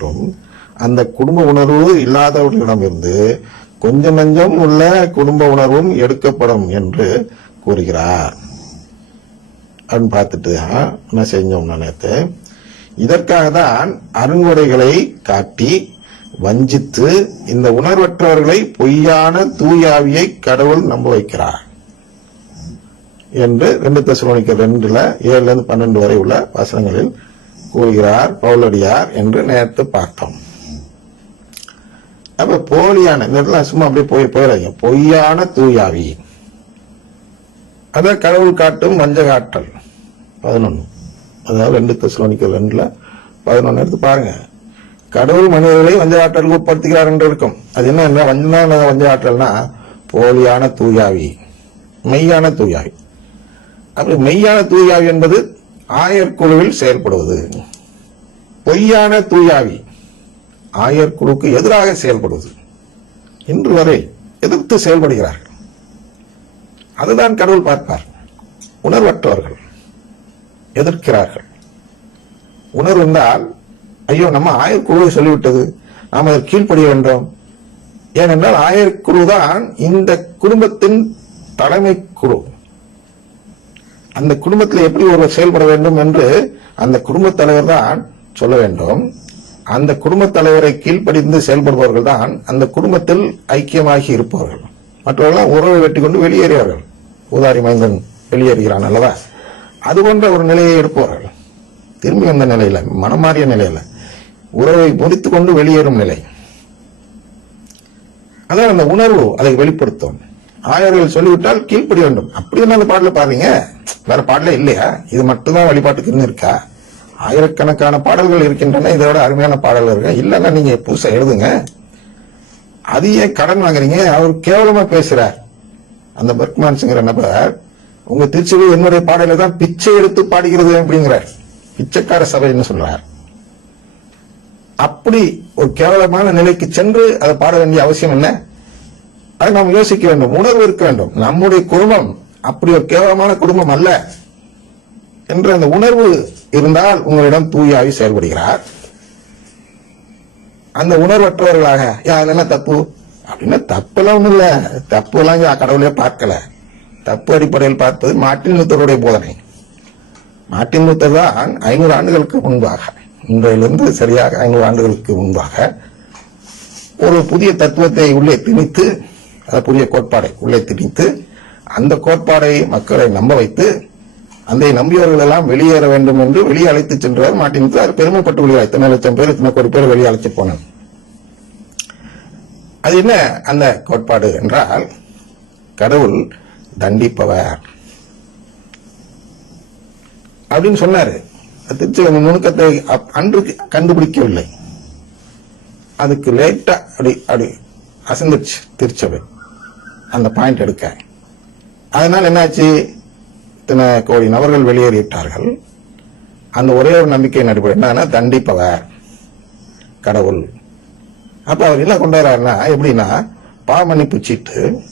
மற்றும் அந்த குடும்ப உணர்வு இல்லாதவர்களிடமிருந்து கொஞ்சம் நஞ்சம் உள்ள குடும்ப உணர்வும் எடுக்கப்படும் என்று கூறுகிறார். அப்படின்னு பார்த்துட்டு ஆ, என்ன செஞ்சோம் நினைத்து இதற்காக தான் அருங்குறைகளை காட்டி வஞ்சித்து இந்த உணர்வற்றவர்களை பொய்யான தூயாவியை கடவுள் நம்ப வைக்கிறார் என்று ரெண்டு தசுவனிக்க ரெண்டுல ஏழுல இருந்து பன்னெண்டு வரை உள்ள வசனங்களில் கூறுகிறார் பவுலடியார் என்று நேரத்து பார்த்தோம். அப்ப போலியான இந்த இடத்துல சும்மா அப்படியே போய் போயிடாங்க பொய்யான தூயாவி. அதான் கடவுள் காட்டும் வஞ்சகாற்றல் பதினொன்னு. அதாவது ரெண்டு தசுவனிக்க ரெண்டுல பதினொன்னு எடுத்து பாருங்க. கடவுள் மனிதர்களை வஞ்சகாற்றலுக்கு உட்படுத்துகிறார் என்று இருக்கும். அது என்ன என்ன வஞ்ச ஆற்றல்னா போலியான தூயாவி. மெய்யான தூயாவி. அப்படி மெய்யான தூயாவி என்பது ஆயர்குழுவில் செயல்படுவது. பொய்யான தூயாவி ஆயர்குழுக்கு எதிராக செயல்படுவது. இன்று வரை எதிர்த்து செயல்படுகிறார்கள். அதுதான் கடவுள் பார்ப்பார். உணர்வற்றவர்கள் எதிர்க்கிறார்கள். உணர்வு என்றால் ஐயோ நம்ம ஆயர்குழுவை சொல்லிவிட்டது. நாம் அதற்கு கீழ்ப்படிய வேண்டும். ஏனென்றால் ஆயர்குழு தான் இந்த குடும்பத்தின் தலைமை குழு அந்த குடும்பத்தில் எப்படி ஒருவர் செயல்பட வேண்டும் என்று அந்த குடும்பத் தலைவர் தான் சொல்ல வேண்டும். அந்த குடும்பத் தலைவரை கீழ்ப்படிந்து செயல்படுபவர்கள் தான் அந்த குடும்பத்தில் ஐக்கியமாகி இருப்பவர்கள். மற்றவர்கள் உறவை வெட்டி கொண்டு வெளியேறியவர்கள். ஊதாரி மைந்தன் வெளியேறுகிறான் அல்லவா? அது போன்ற ஒரு நிலையை எடுப்பவர்கள். திரும்பி வந்த நிலையில மனம் மாறிய நிலையில உறவை முடித்துக் கொண்டு வெளியேறும் நிலை. அதான் அந்த உணர்வு அதை வெளிப்படுத்தும். ஆயர்கள் சொல்லிவிட்டால் கீழ்ப்படி வேண்டும். அப்படி என்ன அந்த பாடல பாருங்க வேற பாடல இல்லையா? இது மட்டும்தான் வழிபாட்டுக்குன்னு இருக்கா ஆயிரக்கணக்கான பாடல்கள் இருக்கின்றன. இதோட அருமையான பாடல்கள் இருக்கு? இல்லைன்னா நீங்க புதுசா எழுதுங்க. அது ஏன் கடன் வாங்குறீங்க? அவர் கேவலமா பேசுறார். அந்த பர்க்மான்ஸுங்கிற நபர் உங்க திருச்சபை என்னுடைய பாடலை தான் பிச்சை எடுத்து பாடுகிறது அப்படிங்கிறார். பிச்சைக்கார சபைன்னு சொல்றார். அப்படி ஒரு கேவலமான நிலைக்கு சென்று அதை பாட வேண்டிய அவசியம் என்ன? அதை நாம் யோசிக்க வேண்டும் உணர்வு இருக்க வேண்டும். நம்முடைய குடும்பம் அப்படி ஒரு கேவலமான குடும்பம் அல்ல என்ற அந்த உணர்வு இருந்தால் உங்களிடம் தூயாவி செயல்படுகிறார். அந்த உணர்வற்றவர்களாக "யா, என்ன தப்பு? அப்படின்னா தப்புலாம் ஒண்ணும் இல்ல. தப்பு எல்லாம் கடவுளே பார்க்கல. தப்பு அடிப்படையில் பார்ப்பது மாட்டின் லூத்தருடைய போதனை. மாட்டின் லூத்தர் தான் ஐநூறு ஆண்டுகளுக்கு முன்பாக இன்றையிலிருந்து சரியாக ஐநூறு ஆண்டுகளுக்கு முன்பாக ஒரு புதிய தத்துவத்தை உள்ளே திணித்து அதாவது புதிய கோட்பாடை உள்ளே திணித்து அந்த கோட்பாடை மக்களை நம்ப வைத்து அந்த நம்பியவர்கள் எல்லாம் வெளியேற வேண்டும் என்று வெளியே அழைத்து சென்றார் மாட்டின் அது பெருமைப்பட்டு வெளியே இத்தனை லட்சம் பேர் இத்தனை கோடி பேர் வெளியே அழைத்து போனார் அது என்ன அந்த கோட்பாடு என்றால் கடவுள் தண்டிப்பவர் அப்படின்னு சொன்னாரு. திருச்சி அந்த நுணுக்கத்தை அன்று கண்டுபிடிக்கவில்லை. அதுக்கு லேட்டா அப்படி அப்படி அசந்துச்சு திருச்சபை. அந்த பாயிண்ட் எடுக்க அதனால என்னாச்சு? இத்தனை கோடி நபர்கள் வெளியேறிவிட்டார்கள். அந்த ஒரே ஒரு நம்பிக்கையின் அடிப்படை என்னன்னா தண்டிப்பவர் கடவுள். அப்ப அவர் என்ன கொண்டு வர்றாருன்னா எப்படின்னா பாவமன்னிப்பு சீட்டு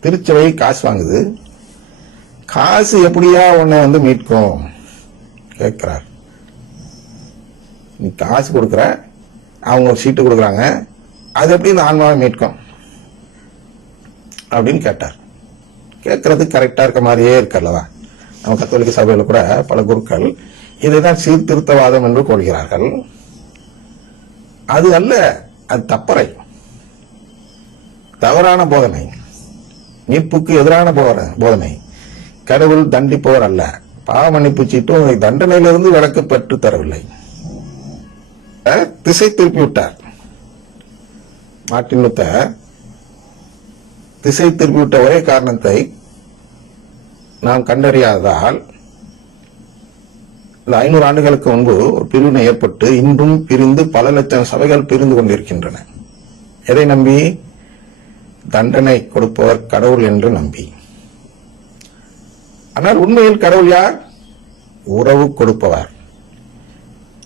திருச்சபை காசு வாங்குது. காசு எப்படியா உன்னை வந்து மீட்கும்? கேட்கிறார். நீ காசு கொடுக்குற அவங்க ஒரு சீட்டு கொடுக்குறாங்க. அது எப்படி இந்த ஆன்மாவை மீட்கும்? அப்படின்னு கேட்டார். கேட்கறது கரெக்டா இருக்க மாதிரியே இருக்கல்லவா நம்ம கத்தோலிக்க சபையில கூட பல குருக்கள் இதைதான் சீர்திருத்தவாதம் என்று கொள்கிறார்கள். அது அல்ல அது தப்பறை. தவறான போதனை. மீட்புக்கு எதிரான போதனை- போதனை. கடவுள் தண்டிப்பவர் அல்ல. பாவ மன்னிப்பு சீட்டும் தண்டனையிலிருந்து விளக்கு பெற்று தரவில்லை. திசை திருப்பி விட்டார். மாட்டின் திசை திருப்பிவிட்ட ஒரே காரணத்தை நாம் கண்டறியாததால் இந்த ஐநூறு ஆண்டுகளுக்கு முன்பு ஒரு பிரிவினை ஏற்பட்டு இன்றும் பிரிந்து பல லட்சம் சபைகள் பிரிந்து கொண்டிருக்கின்றன. எதை நம்பி? தண்டனை கொடுப்பவர் கடவுள் என்று நம்பி. ஆனால் உண்மையில் கடவுள் யார்? உறவு கொடுப்பவர்.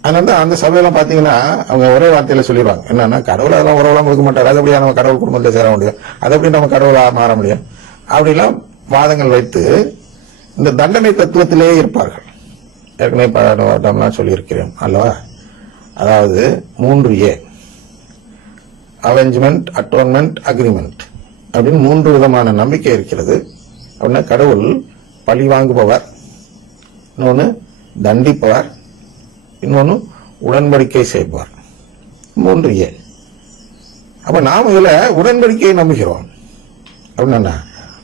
அதனால வந்து அந்த சபையெல்லாம் பார்த்தீங்கன்னா அவங்க ஒரே வார்த்தையில சொல்லிடுவாங்க. என்னன்னா கடவுள் அதெல்லாம் உறவெல்லாம் கொடுக்க மாட்டார். அது அப்படியே நம்ம கடவுள் குடும்பத்தில் சேர முடியும்? அது எப்படி நம்ம கடவுளாக மாற முடியும்? அப்படிலாம் வாதங்கள் வைத்து இந்த தண்டனை தத்துவத்திலேயே இருப்பார்கள். ஏற்கனவே பாடம்லாம் சொல்லியிருக்கிறேன். அல்லவா? அதாவது மூன்று ஏ. அவெஞ்ச்மெண்ட் அட்டோன்மெண்ட் அக்ரிமெண்ட் அப்படின்னு மூன்று விதமான நம்பிக்கை இருக்கிறது. அப்படின்னா கடவுள் பழி வாங்குபவர். இன்னொன்று தண்டிப்பவர். இன்னொன்று உடன்படிக்கை செய்வார். மூன்று ஏ. அப்ப நாம் இதுல உடன்படிக்கையை நம்புகிறோம். அப்படின்னா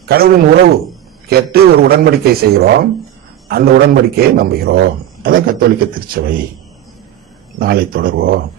கடவுளின் உறவு கேட்டு ஒரு உடன்படிக்கை செய்கிறோம். அந்த உடன்படிக்கையை நம்புகிறோம். அதான் கத்தோலிக்க திருச்சபை. நாளை தொடர்வோம்.